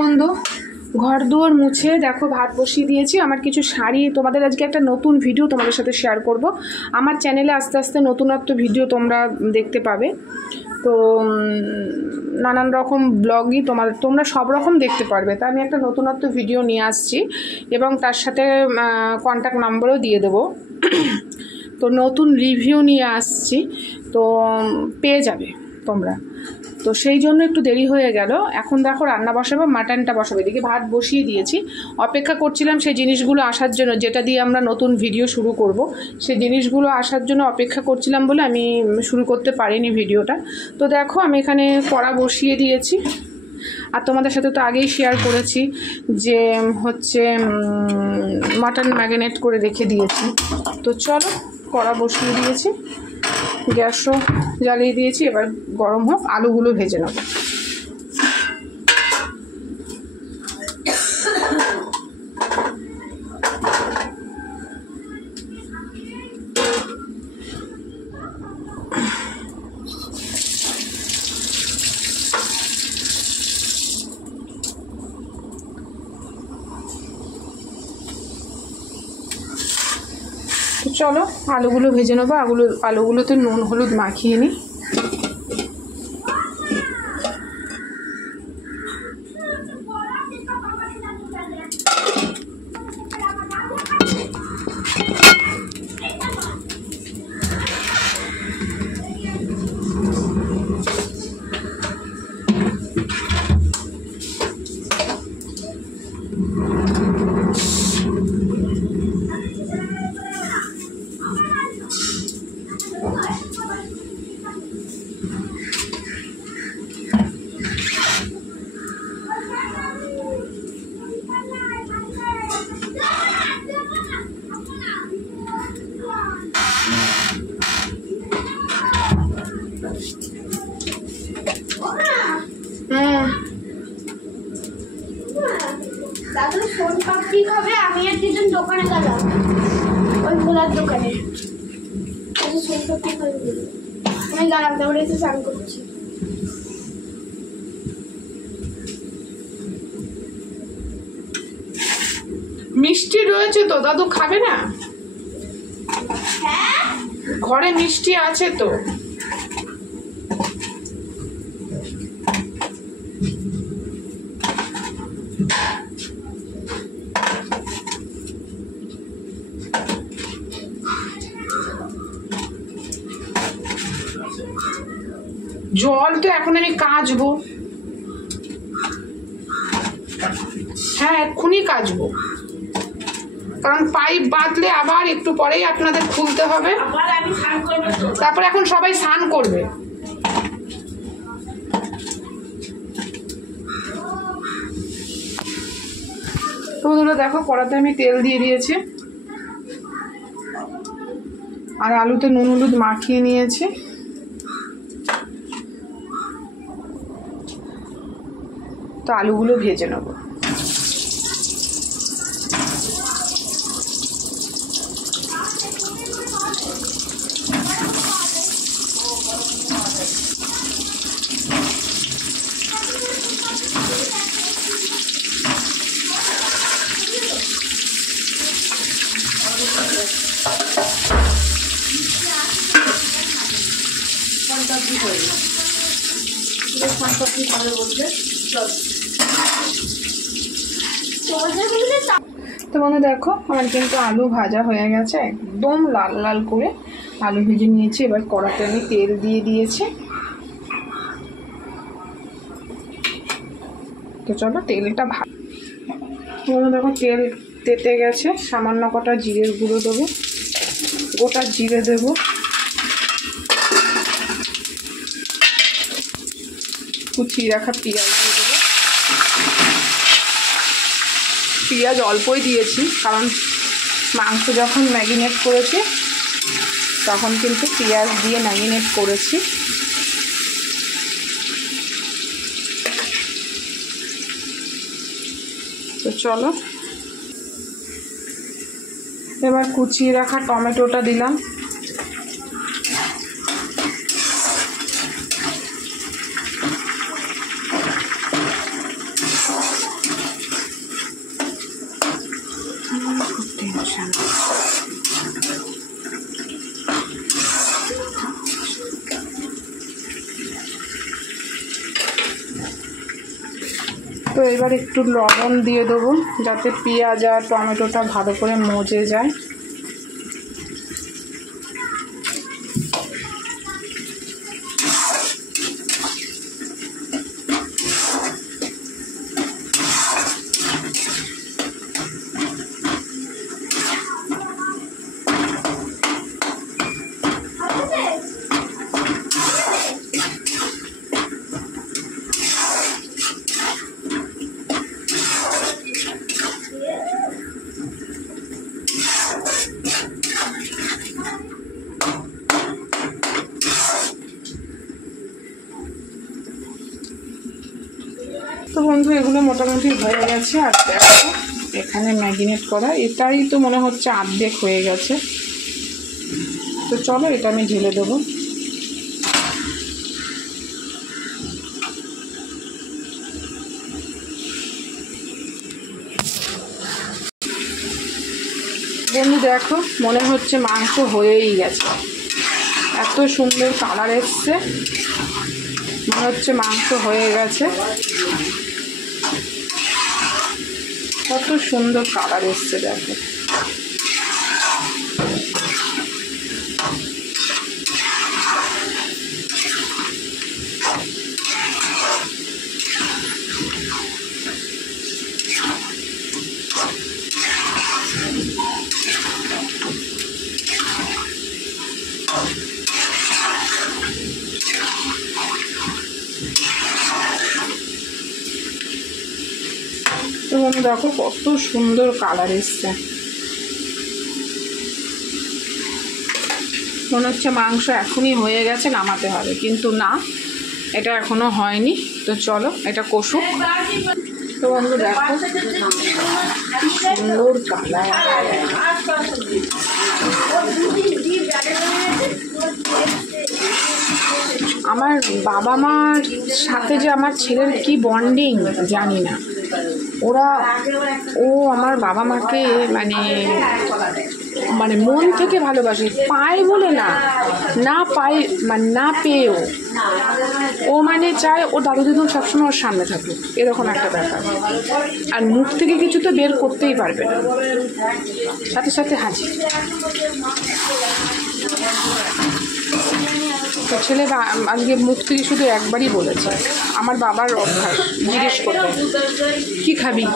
বন্ধু, ঘর দুয়ার মুছে দেখো ভাত বসিয়ে দিয়েছি। আমার কিছু শাড়ি, তোমাদের আজকে একটা নতুন ভিডিও তোমাদের সাথে শেয়ার করব। আমার চ্যানেলে আস্তে আস্তে নতুনত্ব ভিডিও তোমরা দেখতে পাবে। তো নানান রকম ব্লগই তোমরা সব রকম দেখতে পারবে। তা আমি একটা নতুনত্ব ভিডিও নিয়ে আসছি এবং তার সাথে কন্ট্যাক্ট নাম্বারও দিয়ে দেবো। তো নতুন রিভিউ নিয়ে আসছি, তো পেয়ে যাবে তোমরা। তো সেই জন্য একটু দেরি হয়ে গেল। এখন দেখো রান্না বসাবো, মাটনটা বসাবো। এদিকে ভাত বসিয়ে দিয়েছি, অপেক্ষা করছিলাম সেই জিনিসগুলো আসার জন্য, যেটা দিয়ে আমরা নতুন ভিডিও শুরু করব। সেই জিনিসগুলো আসার জন্য অপেক্ষা করছিলাম বলে আমি শুরু করতে পারিনি ভিডিওটা। তো দেখো আমি এখানে কড়া বসিয়ে দিয়েছি। আর তোমাদের সাথে তো আগেই শেয়ার করেছি যে হচ্ছে মাটন ম্যারিনেট করে রেখে দিয়েছি। তো চলো, কড়া বসিয়ে দিয়েছি, গ্যাসও জ্বালিয়ে দিয়েছি। এবার গরম হোক, আলুগুলো ভেজে নেব। চলো আলুগুলো ভেজে নেবো। আলুগুলোতে নুন হলুদ মাখিয়ে নিই। দাদু সোন পাপড়ি খাবে, আমি আর দুজন দোকানে গেলাম, ওই খোলার দোকানে। দাদু সোন পাপড়ি খাবে, আমি গেলাম, তারপরে এসে স্নান করছি। মিষ্টি রয়েছে তো, দাদু খাবে না? হ্যাঁ, ঘরে মিষ্টি আছে তো। জল তো এখন আমি কাচবো। হ্যাঁ, এক্ষুনি কাচবো, কারণ পাইপ বাঁধলে আবার একটু পরেই আপনাদের খুলতে হবে। তারপর এখন সবাই স্নান করবে। বন্ধুরা দেখো, কড়াতে আমি তেল দিয়ে দিয়েছি আর আলুতে নুন হলুদ মাখিয়ে নিয়েছি। তো আলুগুলো ভেজে নেব। তো বন্ধু দেখো, আমার কিন্তু আলু ভাজা হয়ে গেছে, একদম লাল লাল করে আলু ভেজে নিয়েছি। এবার কড়াতে আমি তেল দিয়ে দিয়েছি। তো চলো তেলটা বন্ধু দেখো, তেল তেতে গেছে। সামান্য কটা জিরের গুঁড়ো দেবো, গোটা জিরে দেবো, কুচিয়ে রাখা পেঁয়াজ দিয়ে দেবো। পেঁয়াজ অল্পই দিয়েছি, কারণ মাংস যখন ম্যারিনেট করেছি তখন কিন্তু পেঁয়াজ দিয়ে ম্যারিনেট করেছি। তো চলো এবার কুচিয়ে রাখা টমেটোটা দিলাম। তো এবার একটু লবণ দিয়ে দেবো যাতে পেঁয়াজ আর টমেটোটা ভালো করে মজে যায়। তো বন্ধু এগুলো মোটামুটি হয়ে গেছে। আর দেখো এখানে ম্যারিনেট করা, এটাই তো মনে হচ্ছে অর্ধেক হয়ে গেছে। তো চলো এটা আমি ঢেলে দেবো। বন্ধু দেখো মনে হচ্ছে মাংস হয়েই গেছে, এত সুন্দর কালার এসছে, মনে হচ্ছে মাংস হয়ে গেছে। কত সুন্দর কালার এসছে দেখো। তো দেখো কত সুন্দর কালার এসছে, মনে হচ্ছে মাংস এখনই হয়ে গেছে, নামাতে হবে, কিন্তু না, এটা এখনো হয়নি। তো চলো এটা কষুক। তো বন্ধু দেখো কি সুন্দর কালার। আমার বাবা মার সাথে যে আমার ছেলের কি বন্ডিং জানি না, ও আমার বাবা মাকে মানে মন থেকে ভালোবাসে, পায় বলে না পায়, মানে না পেয়েও ও মানে চায় ও দাদু দিদুন সবসময় ওর সামনে থাকুক, এরকম একটা ব্যাপার। আর মুখ থেকে কিছু তো বের করতেই পারবে না, সাথে সাথে হাসি। তো ছেলে আজকে মুখ থেকে শুধু একবারই বলেছে, আমার বাবার অভ্যাস জিজ্ঞেস করবে কী খাবি,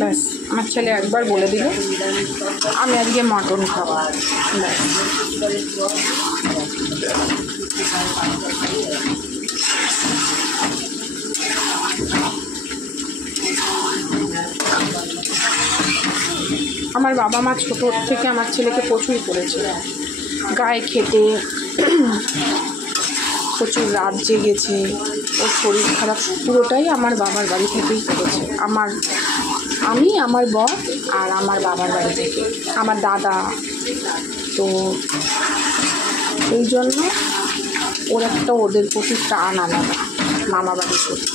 ব্যাস আমার ছেলে একবার বলে দিল আমি আজকে মটন খাবো, ব্যাস। আমার বাবা মা ছোটো থেকে আমার ছেলেকে প্রচুর করেছে, গায়ে খেটে প্রচুর রাত জেগেছে, ওর শরীর খারাপ পুরোটাই আমার বাবার বাড়ি থেকেই করেছে। আমি আমার বর আর আমার বাবার বাড়ি থেকে আমার দাদা। তো এই জন্য ওর একটা ওদের প্রতি টান আলাদা, মামা বাড়ির প্রতি।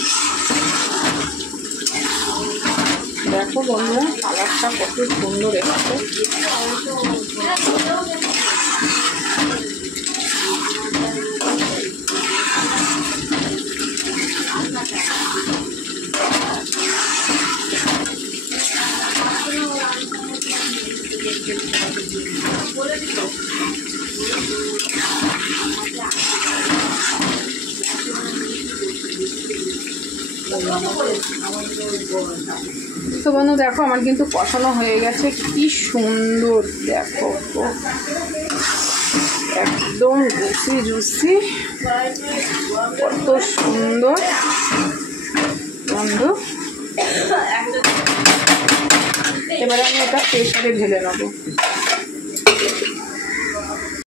দেখো বন্ধুরা কালারটা কত সুন্দর এসেছে। তো বন্ধু দেখো আমার কিন্তু কষানো হয়ে গেছে, কি সুন্দর দেখো, একদম জুসি কত সুন্দর বন্ধু। এবারে আমি এটা প্রেসারে ঢেলে নেবো।